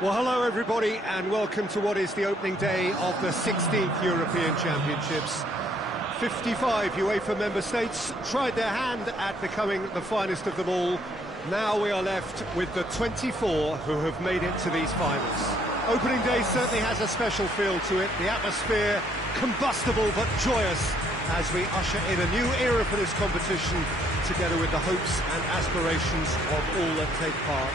Well, hello everybody, and welcome to what is the opening day of the 16th European Championships. 55 UEFA member states tried their hand at becoming the finest of them all. Now we are left with the 24 who have made it to these finals. Opening day certainly has a special feel to it. The atmosphere combustible but joyous as we usher in a new era for this competition, together with the hopes and aspirations of all that take part.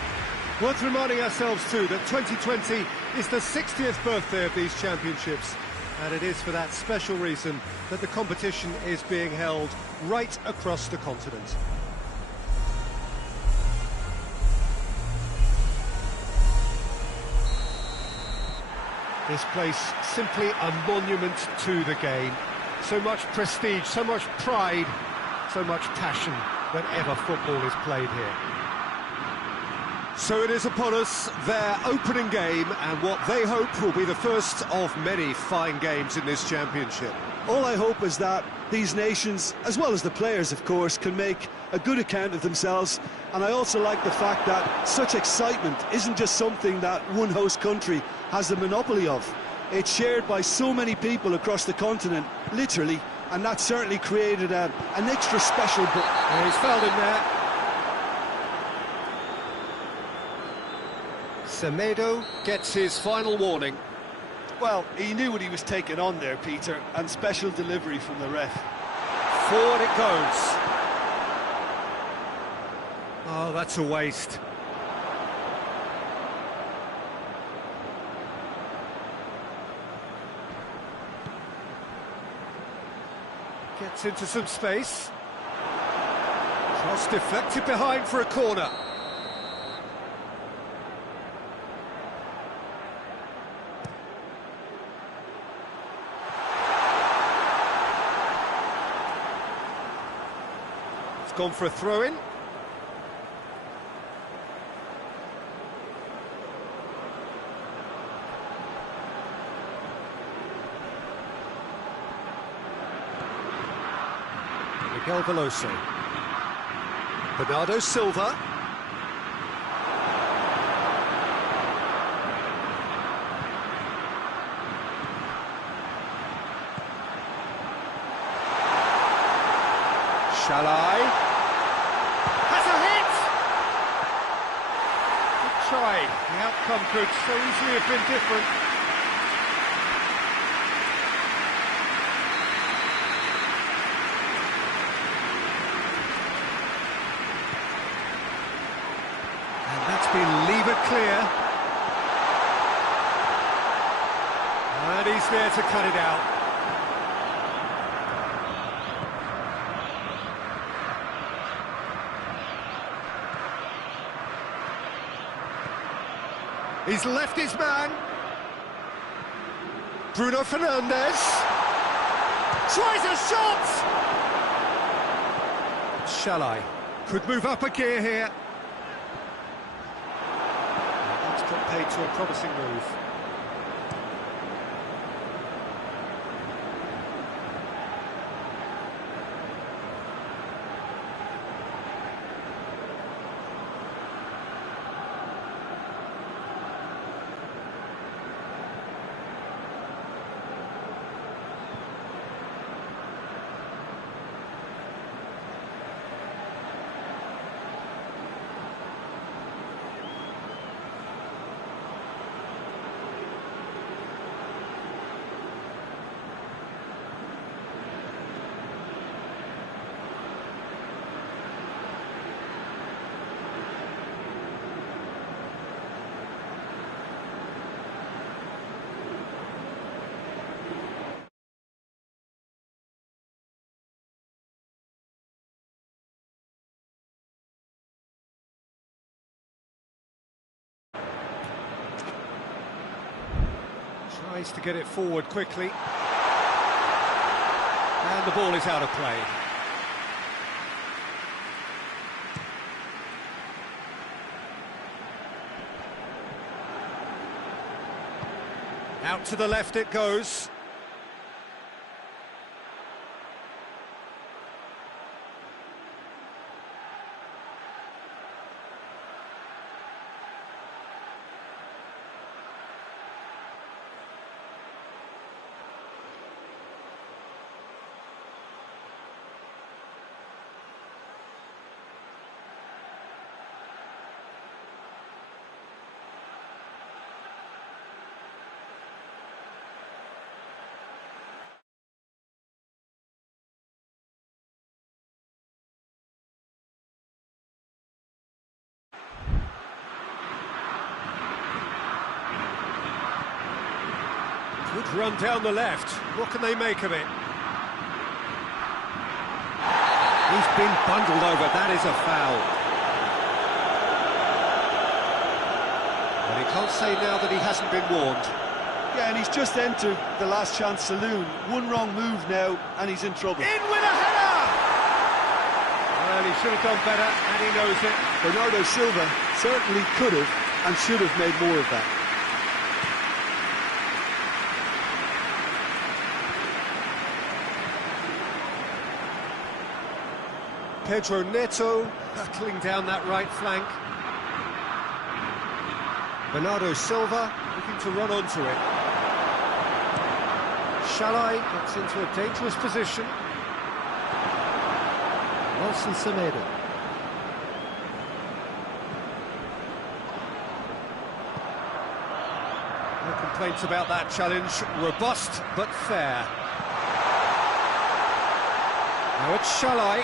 Worth reminding ourselves too that 2020 is the 60th birthday of these championships, and it is for that special reason that the competition is being held right across the continent. This place simply a monument to the game. So much prestige, so much pride, so much passion whenever football is played here. So it is upon us, their opening game, and what they hope will be the first of many fine games in this championship. All I hope is that these nations, as well as the players of course, can make a good account of themselves, and I also like the fact that such excitement isn't just something that one host country has the monopoly of. It's shared by so many people across the continent, literally, and that certainly created an extra special bond. And he's fouled him there. Semedo gets his final warning. Well, he knew what he was taking on there, Peter, and special delivery from the ref. Forward it goes. Oh, that's a waste. Gets into some space. Cross deflected behind for a corner. Gone for a throw-in. Miguel Veloso. Bernardo Silva. Shall I? Try. The outcome could so easily have been different. And that's been levered clear. And he's there to cut it out. He's left his man. Bruno Fernandes tries a shot. Shall I? Could move up a gear here. That's got paid to a promising move. Tries to get it forward quickly. And the ball is out of play. Out to the left it goes. run down the left. What can they make of it? He's been bundled over. That is a foul. And he can't say now that he hasn't been warned. Yeah, and he's just entered the last chance saloon. One wrong move now, and he's in trouble. In with a header! Well, he should have done better, and he knows it. Bernardo Silva certainly could have and should have made more of that. Pedro Neto battling down that right flank. Bernardo Silva looking to run onto it. Shalai gets into a dangerous position. Nelson Semedo. No complaints about that challenge. Robust but fair. Now it's Shalai.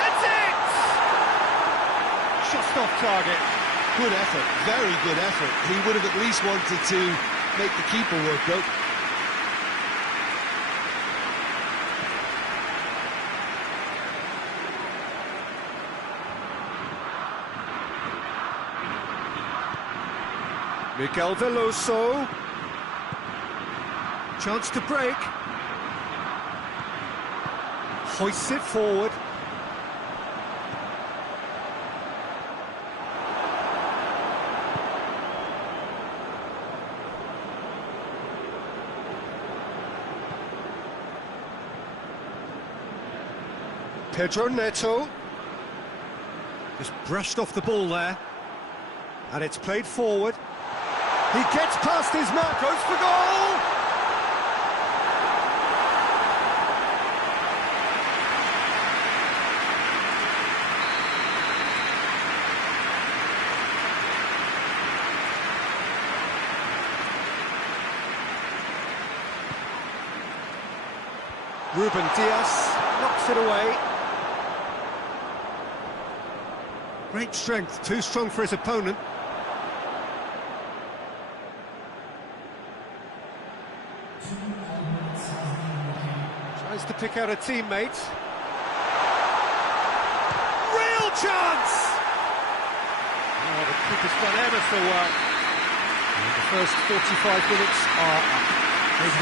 That's it! Just off target. Good effort, very good effort. He would have at least wanted to make the keeper work out. Miguel Veloso. Chance to break. Hoists it forward. Pedro Neto. Just brushed off the ball there. And it's played forward. He gets past his mark, goes for goal! Ruben Diaz knocks it away. Great strength, too strong for his opponent. Tries to pick out a teammate. Real chance! Oh, the keeper's done ever so well. And the first 45 minutes are up.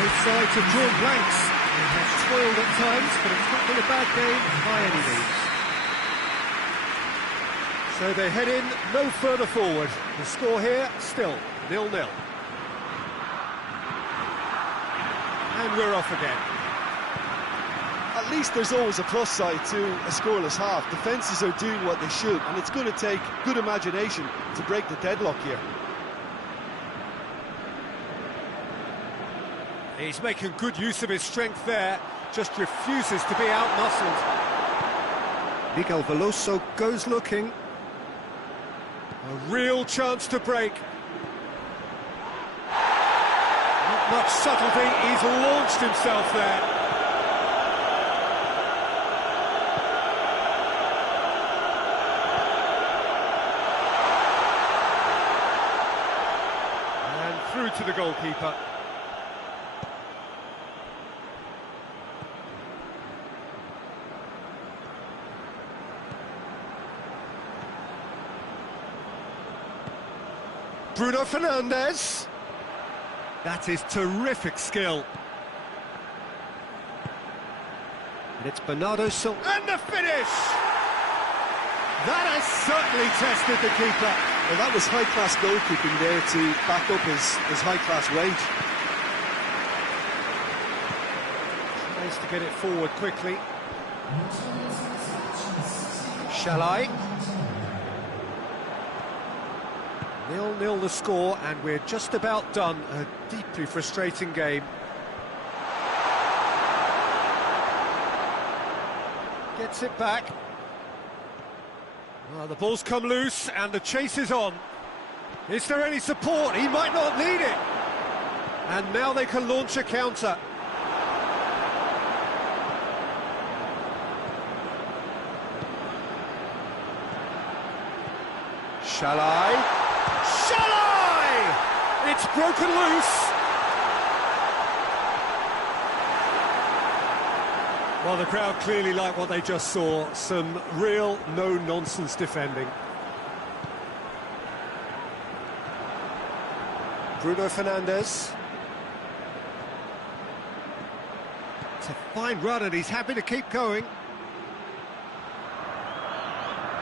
Both sides have drawn blanks. They have toiled at times, but it's not been a bad game by any means. So they head in no further forward. The score here, still 0-0. And we're off again. At least there's always a plus side to a scoreless half. Defences are doing what they should, and it's going to take good imagination to break the deadlock here. He's making good use of his strength there, just refuses to be out-muscled. Miguel Veloso goes looking. A real chance to break. Not much subtlety, he's launched himself there. And through to the goalkeeper. Bruno Fernandes. That is terrific skill. And it's Bernardo Silva. And the finish! That has certainly tested the keeper. Well, that was high-class goalkeeping there to back up his high-class range. Tries to get it forward quickly. Shalai. 0-0 the score, and we're just about done. A deeply frustrating game. Gets it back. Well, the ball's come loose, and the chase is on. Is there any support? He might not need it. And now they can launch a counter. Shalai! It's broken loose! Well, the crowd clearly like what they just saw. Some real no-nonsense defending. Bruno Fernandes. It's a fine run and he's happy to keep going.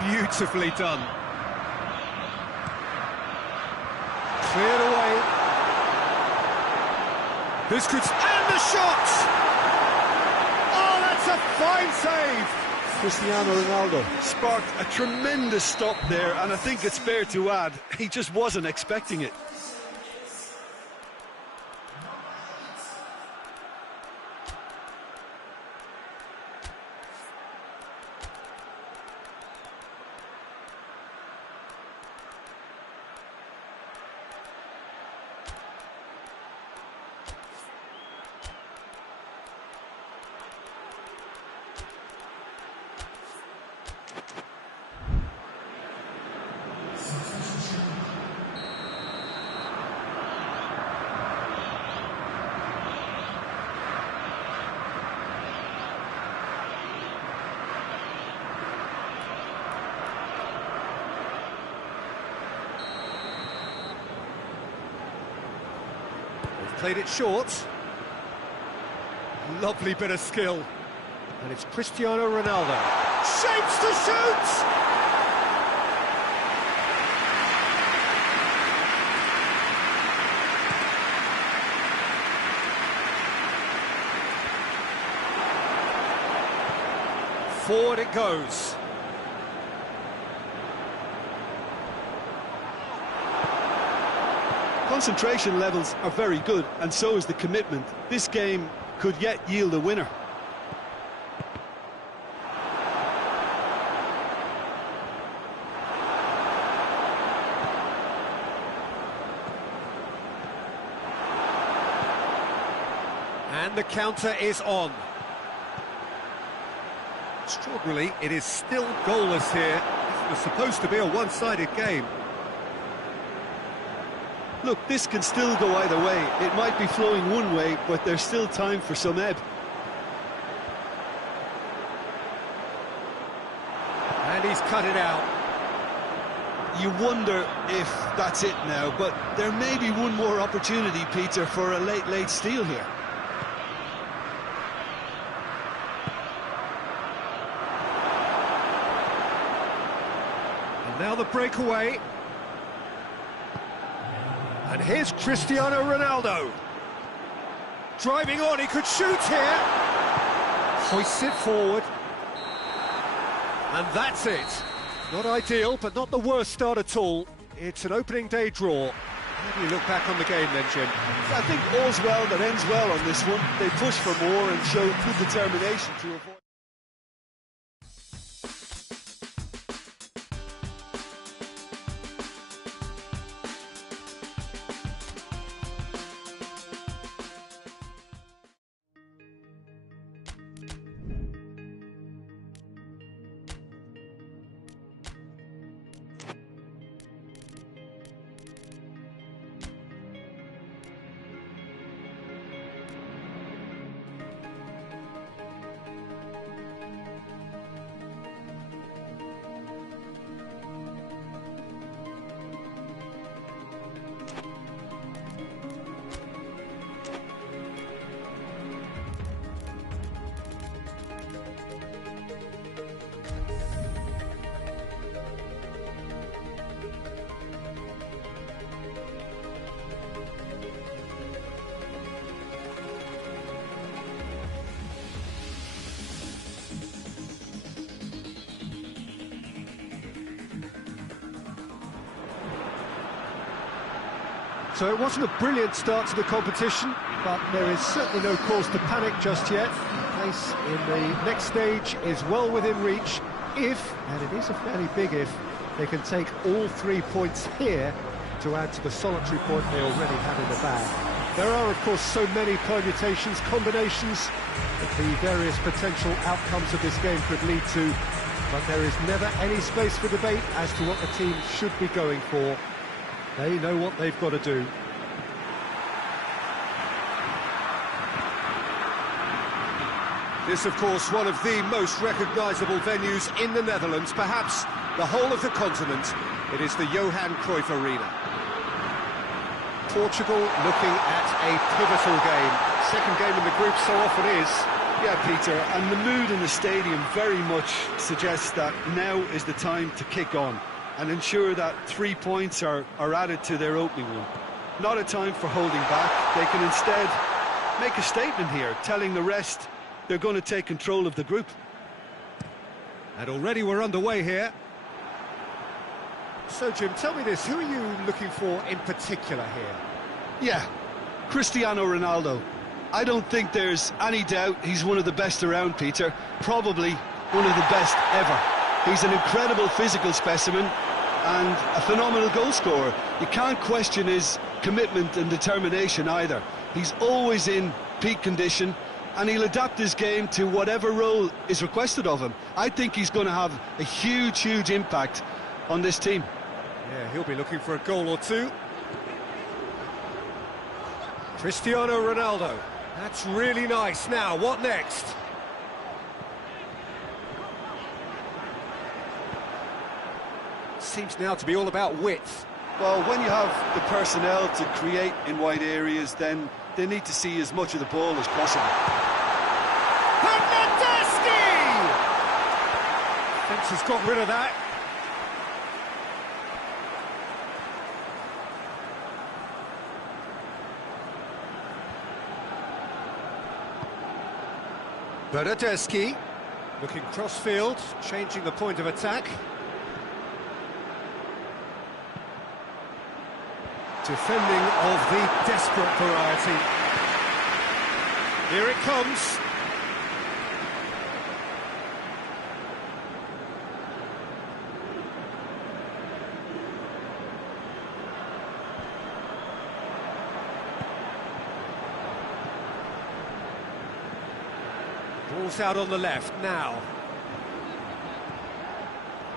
Beautifully done. Cleared away. And the shot! Oh, that's a fine save! Cristiano Ronaldo sparked a tremendous stop there, and I think it's fair to add, he just wasn't expecting it. Played it short. Lovely bit of skill. And it's Cristiano Ronaldo. Shapes to shoot! Forward it goes. Concentration levels are very good, and so is the commitment. This game could yet yield a winner. And the counter is on. Extraordinarily, it is still goalless here. This was supposed to be a one-sided game. Look, this can still go either way. It might be flowing one way, but there's still time for some ebb. And he's cut it out. You wonder if that's it now, but there may be one more opportunity, Peter, for a late steal here. And now the breakaway. And here's Cristiano Ronaldo. Driving on, he could shoot here. Hoists it forward. And that's it. Not ideal, but not the worst start at all. It's an opening day draw. How do you look back on the game then, Jim? I think all's well that ends well on this one. They push for more and show good determination to avoid... So it wasn't a brilliant start to the competition, but there is certainly no cause to panic just yet. Place in the next stage is well within reach if, and it is a fairly big if, they can take all 3 points here to add to the solitary point they already had in the bag. There are, of course, so many permutations, combinations that the various potential outcomes of this game could lead to, but there is never any space for debate as to what the team should be going for. They know what they've got to do. This, of course, one of the most recognisable venues in the Netherlands, perhaps the whole of the continent. It is the Johan Cruyff Arena. Portugal looking at a pivotal game. Second game in the group so often is. Yeah, Peter, and the mood in the stadium very much suggests that now is the time to kick on and ensure that 3 points are added to their opening one. Not a time for holding back. They can instead make a statement here, telling the rest they're going to take control of the group. And already we're underway here. So, Jim, tell me this, who are you looking for in particular here? Yeah, Cristiano Ronaldo. I don't think there's any doubt he's one of the best around, Peter. Probably one of the best ever. He's an incredible physical specimen and a phenomenal goal scorer. You can't question his commitment and determination either. He's always in peak condition, and he'll adapt his game to whatever role is requested of him. I think he's going to have a huge, huge impact on this team. Yeah, he'll be looking for a goal or two. Cristiano Ronaldo. That's really nice. Now, what next? Seems now to be all about width. Well, when you have the personnel to create in wide areas, then they need to see as much of the ball as possible. Fence has got rid of that. Bernardeschi looking cross-field, changing the point of attack. Defending of the desperate variety. Here it comes. Ball's out on the left now.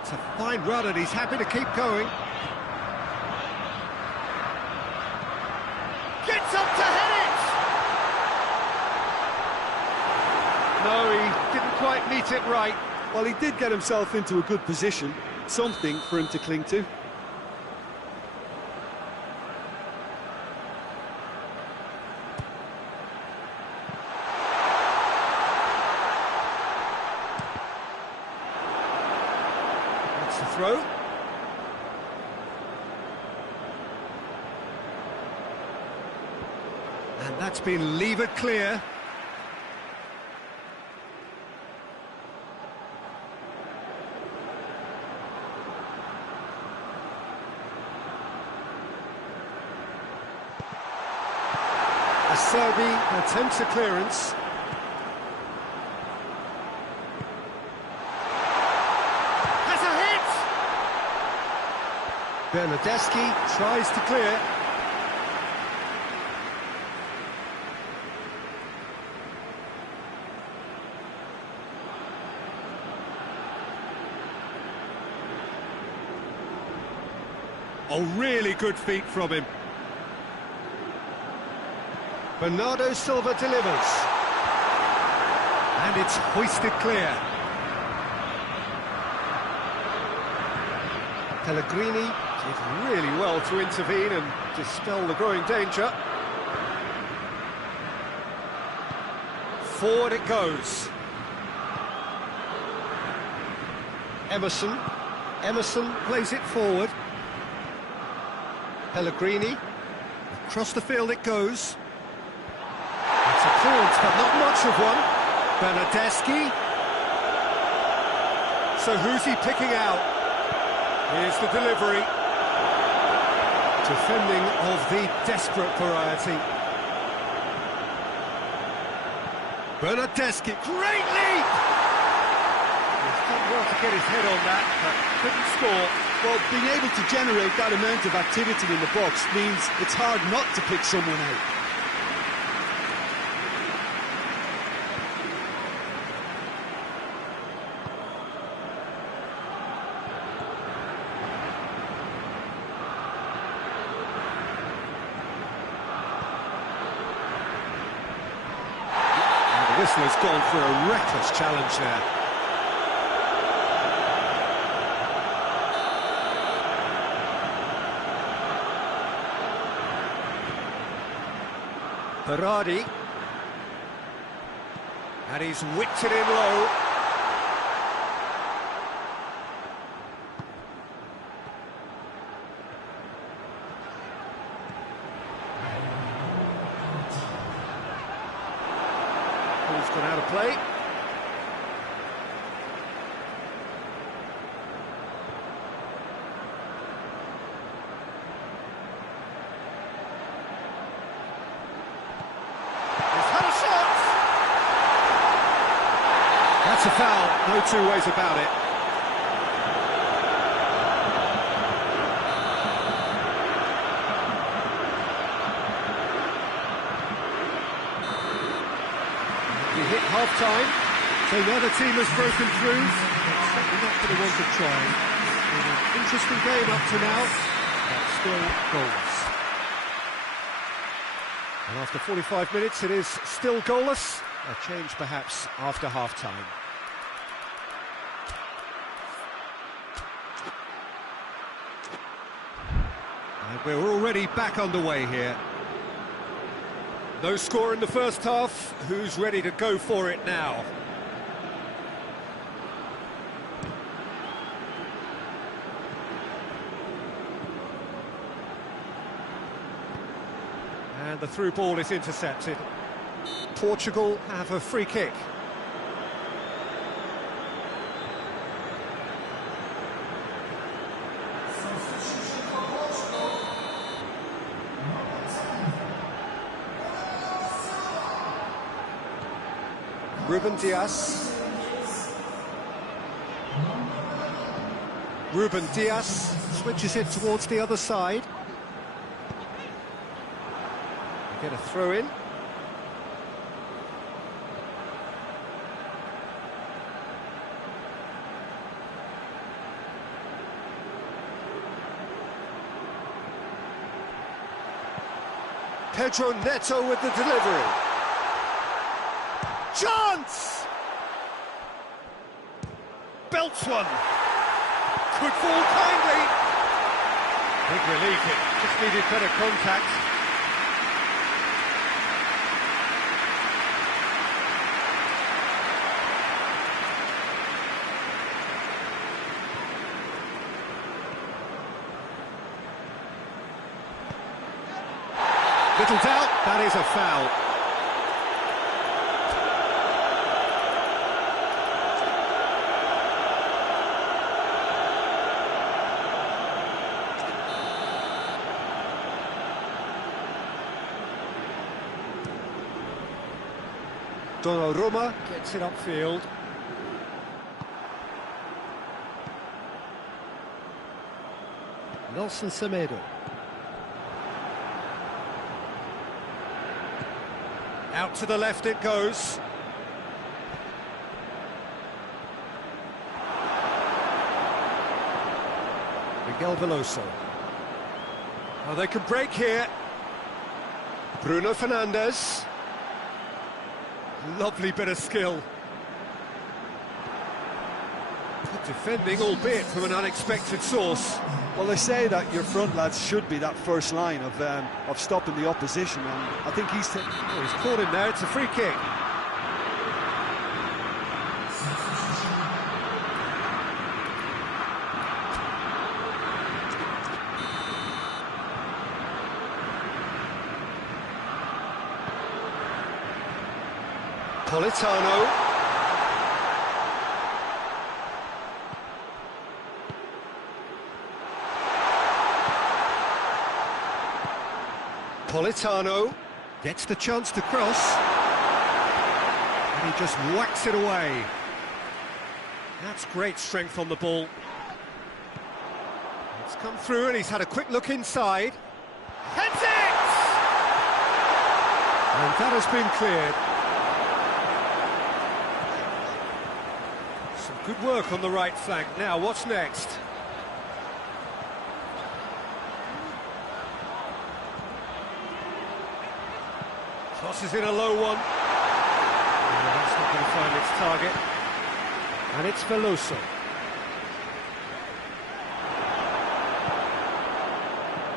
It's a fine run and he's happy to keep going. Gets up to head it! No, he didn't quite meet it right. Well, he did get himself into a good position, something for him to cling to. That's the throw. And that's been levered clear. Acerbi attempts a clearance. Has a hit! Bernardeschi tries to clear. Oh, really good feet from him. Bernardo Silva delivers. And it's hoisted clear. Pellegrini did really well to intervene and dispel the growing danger. Forward it goes. Emerson plays it forward. Pellegrini, across the field it goes. It's a clearance, but not much of one. Bernardeschi. So who's he picking out? Here's the delivery. Defending of the desperate variety. Bernardeschi, great leap! He's done well to get his head on that, but couldn't score. Well, being able to generate that amount of activity in the box means it's hard not to pick someone out. And the whistle has gone for a reckless challenge there. Berardi. And he's whipped it in low. Ball's gone out of play. That's a foul, no two ways about it. We hit half-time, so now the team has broken through. It's certainly not for the want of trying. It's been an interesting game up to now, but still goalless. And after 45 minutes, it is still goalless. A change perhaps after half-time. And we're already back underway here. No score in the first half. Who's ready to go for it now? And the through ball is intercepted. Portugal have a free kick. Ruben Dias. Ruben Dias switches it towards the other side. They get a throw in. Pedro Neto with the delivery. Chance! Belts one. Could fall kindly. Big relief, it just needed better contact. Little doubt, that is a foul. Donnarumma gets it upfield. Nelson Semedo. Out to the left it goes. Miguel Veloso. Oh, they can break here. Bruno Fernandes. Lovely bit of skill. Good defending, albeit from an unexpected source. Well, they say that your front lads should be that first line of stopping the opposition, and I think he's taking... Oh, he's caught him there, it's a free kick. Politano. Politano gets the chance to cross, and he just whacks it away. That's great strength on the ball. It's come through and he's had a quick look inside. Heads it! And that has been cleared. Some good work on the right flank. Now, what's next? Crosses in a low one. not going to find its target. And it's Veloso.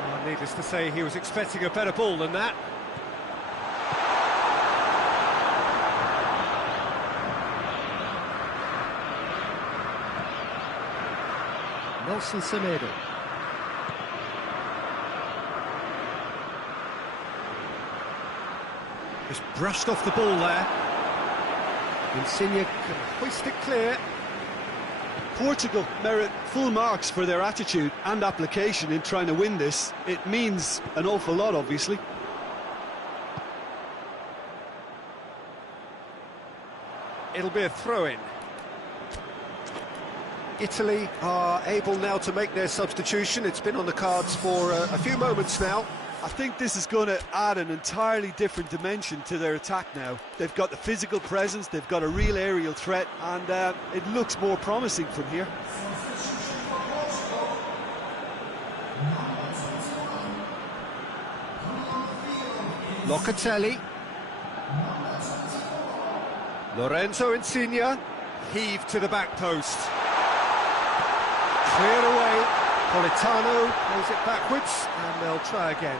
Well, needless to say, he was expecting a better ball than that. Nelson Semedo. Just brushed off the ball there. Insigne can hoist it clear. Portugal merit full marks for their attitude and application in trying to win this. It means an awful lot, obviously. It'll be a throw-in. Italy are able now to make their substitution. It's been on the cards for a few moments now. I think this is going to add an entirely different dimension to their attack now. They've got the physical presence, they've got a real aerial threat, and it looks more promising from here. Locatelli. Lorenzo Insigne. Heaved to the back post. Cleared away. Politano plays it backwards, and they'll try again.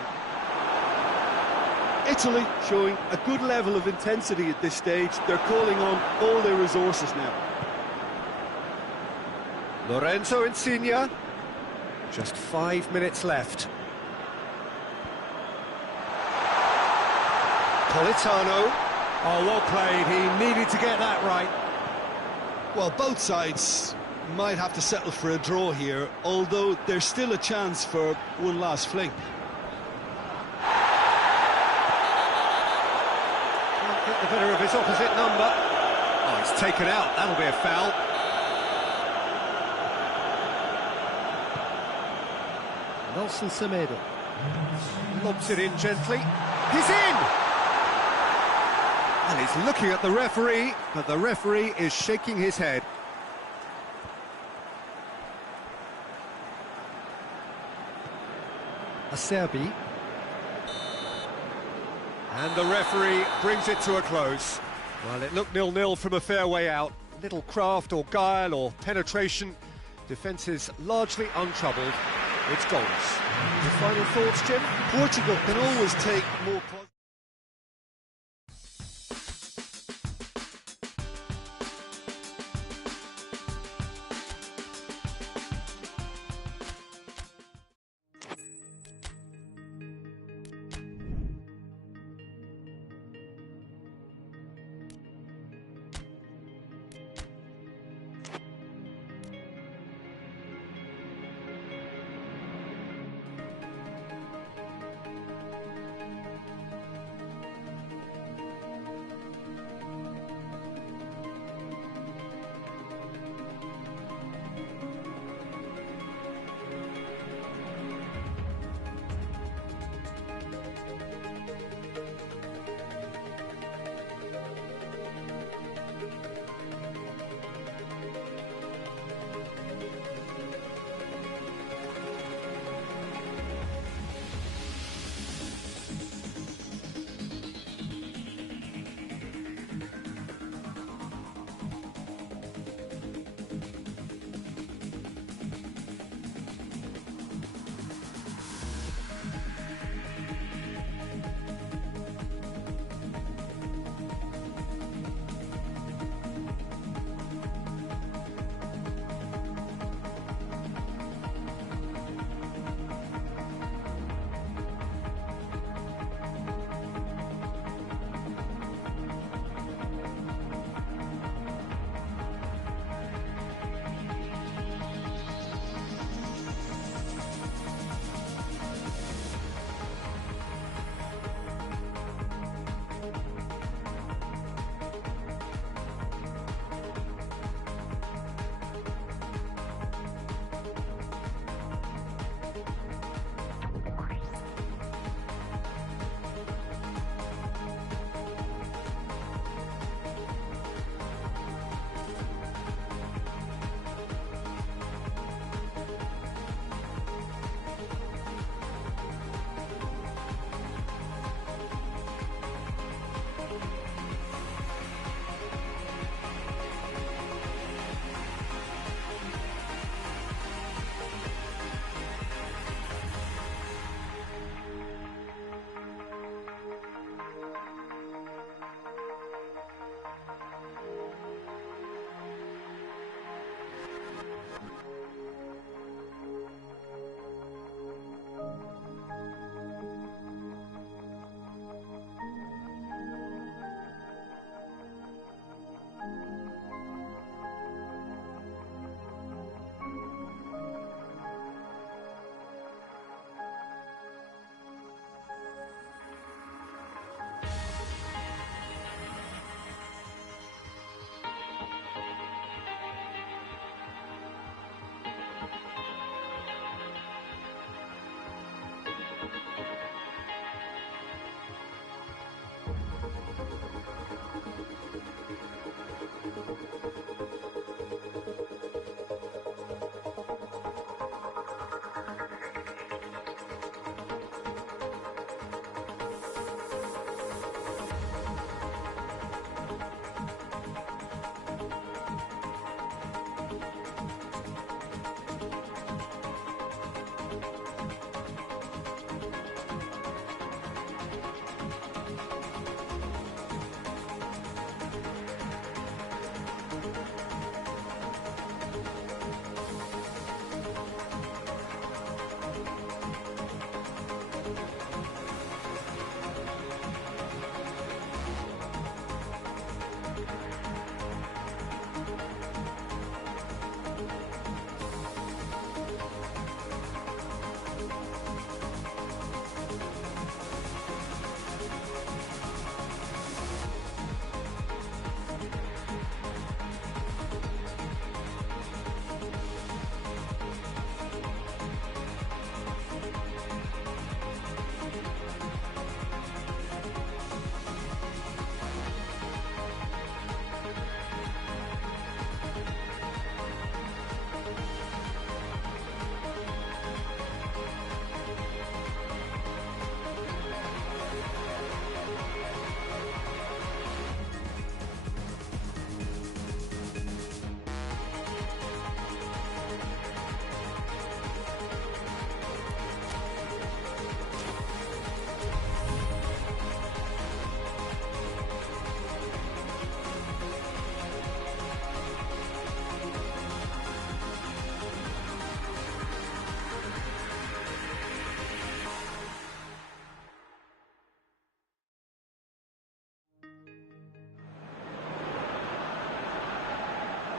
Italy showing a good level of intensity at this stage. They're calling on all their resources now. Lorenzo Insigne. Just 5 minutes left. Politano. Oh, well played. He needed to get that right. Well, both sides might have to settle for a draw here, although there's still a chance for one last fling. Can't get the better of his opposite number. Oh, it's taken out. That'll be a foul. Nelson Semedo. Lobs it in gently. He's in! And he's looking at the referee, but the referee is shaking his head. Acerbi. And the referee brings it to a close. Well, it looked 0-0 from a fair way out. Little craft or guile or penetration. Defence is largely untroubled. It's goals. Your final thoughts, Jim? Portugal can always take more...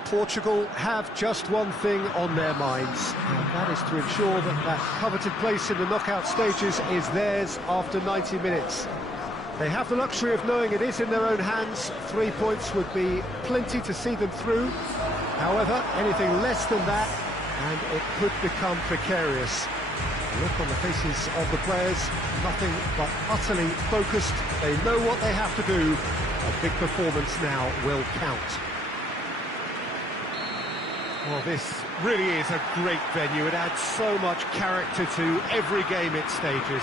Portugal have just one thing on their minds, and that is to ensure that that coveted place in the knockout stages is theirs after 90 minutes. They have the luxury of knowing it is in their own hands. 3 points would be plenty to see them through. However, anything less than that, and it could become precarious. Look on the faces of the players, nothing but utterly focused. They know what they have to do. A big performance now will count. Well, this really is a great venue. It adds so much character to every game it stages.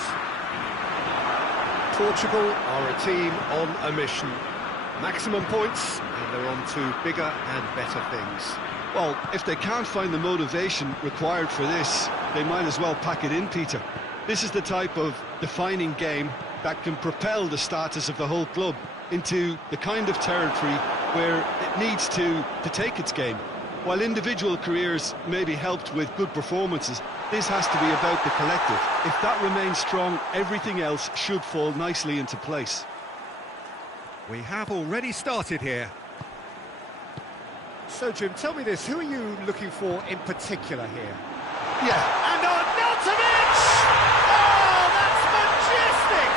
Portugal are a team on a mission. Maximum points, and they're on to bigger and better things. Well, if they can't find the motivation required for this, they might as well pack it in, Peter. This is the type of defining game that can propel the status of the whole club into the kind of territory where it needs to take its game. While individual careers may be helped with good performances, this has to be about the collective. If that remains strong, everything else should fall nicely into place. We have already started here. So, Jim, tell me this, who are you looking for in particular here? Yeah. And Arnautovic! Oh, that's majestic!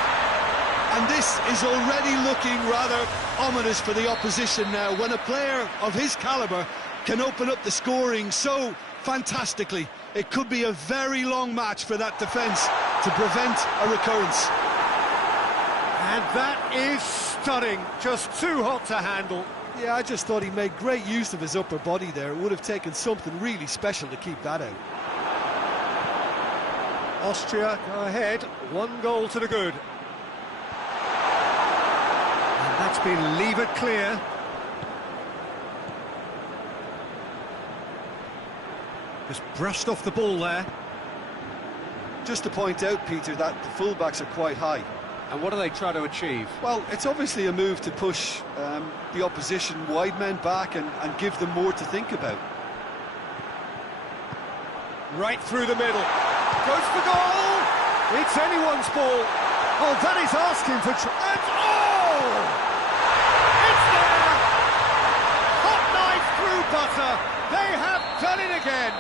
And this is already looking rather ominous for the opposition now, when a player of his calibre can open up the scoring so fantastically. It could be a very long match for that defence to prevent a recurrence. And that is stunning, just too hot to handle. Yeah, I just thought he made great use of his upper body there. It would have taken something really special to keep that out. Austria go ahead, 1 goal to the good. And that's been levered clear. Just brushed off the ball there. Just to point out, Peter, that the fullbacks are quite high. And what do they try to achieve? Well, it's obviously a move to push the opposition wide men back and give them more to think about. Right through the middle. Goes for goal! It's anyone's ball. Oh, that is asking for... And oh! It's there! Hot knife through butter. They have done it again.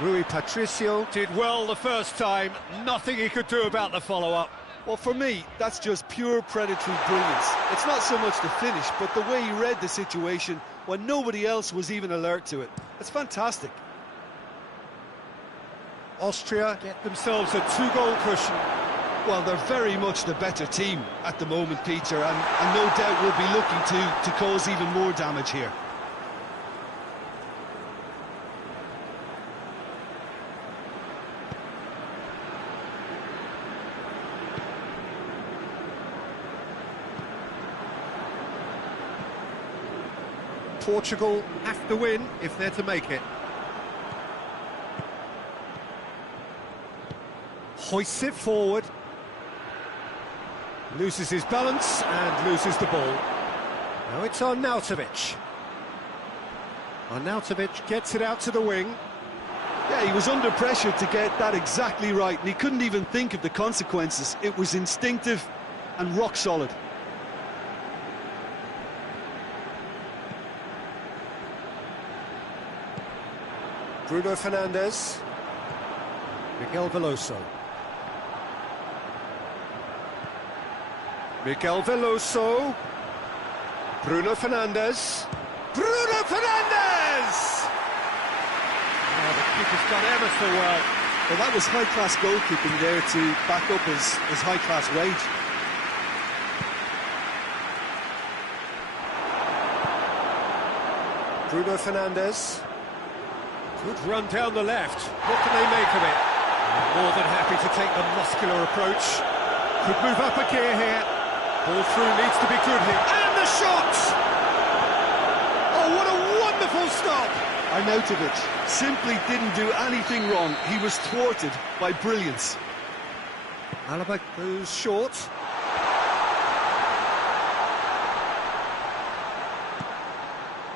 Rui Patricio did well the first time. Nothing he could do about the follow-up. Well, for me, that's just pure predatory brilliance. It's not so much the finish, but the way he read the situation when nobody else was even alert to it. It's fantastic. Austria get themselves a 2-goal cushion. Well, they're very much the better team at the moment, Peter, and no doubt will be looking to cause even more damage here. Portugal have to win if they're to make it. Hoists it forward. Loses his balance and loses the ball. Now it's Arnautovic. Arnautovic gets it out to the wing. Yeah, he was under pressure to get that exactly right, and he couldn't even think of the consequences. It was instinctive and rock solid. Bruno Fernandes. Miguel Veloso. Miguel Veloso. Bruno Fernandes. Bruno Fernandes! Oh, the keeper's done ever so well. Well, that was high-class goalkeeping there to back up his high-class rage. Bruno Fernandes. Good run down the left. What can they make of it? More than happy to take the muscular approach. Could move up a gear here. Ball through needs to be good here. And the shot! Oh, what a wonderful stop! Arnautovic simply didn't do anything wrong. He was thwarted by brilliance. Alaba goes short.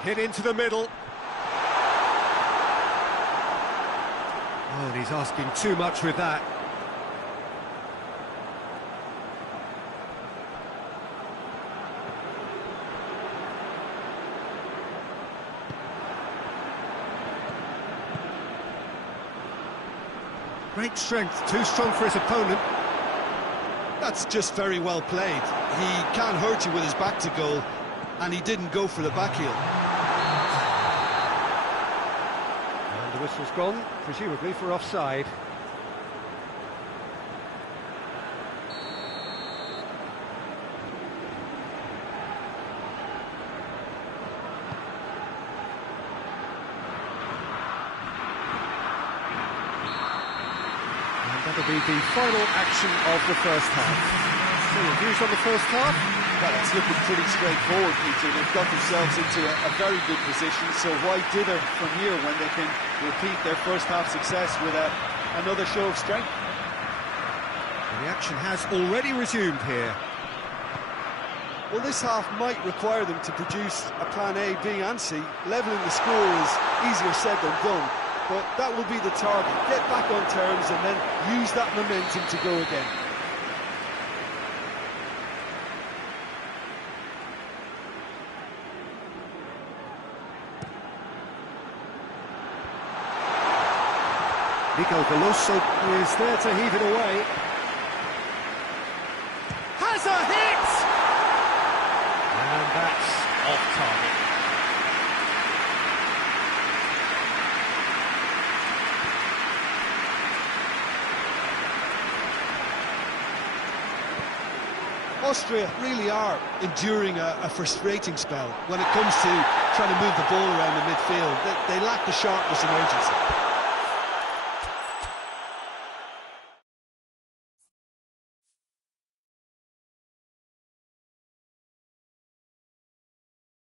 Hit into the middle. Oh, and he's asking too much with that. Great strength, too strong for his opponent. That's just very well played. He can't hurt you with his back to goal, and he didn't go for the back heel. And the whistle's gone, presumably for offside. That'll be the final action of the first half. So, your views on the first half? Well, it's looking pretty straightforward, Peter. They've got themselves into a very good position, so why dither from here when they can repeat their first half success with another show of strength? And the action has already resumed here. Well, this half might require them to produce a plan A, B and C. Levelling the score is easier said than done, but that will be the target. Get back on terms and then use that momentum to go again. Nico Veloso is there to heave it away. Has a hit! And that's off target. Austria really are enduring a frustrating spell when it comes to trying to move the ball around the midfield. They lack the sharpness and urgency.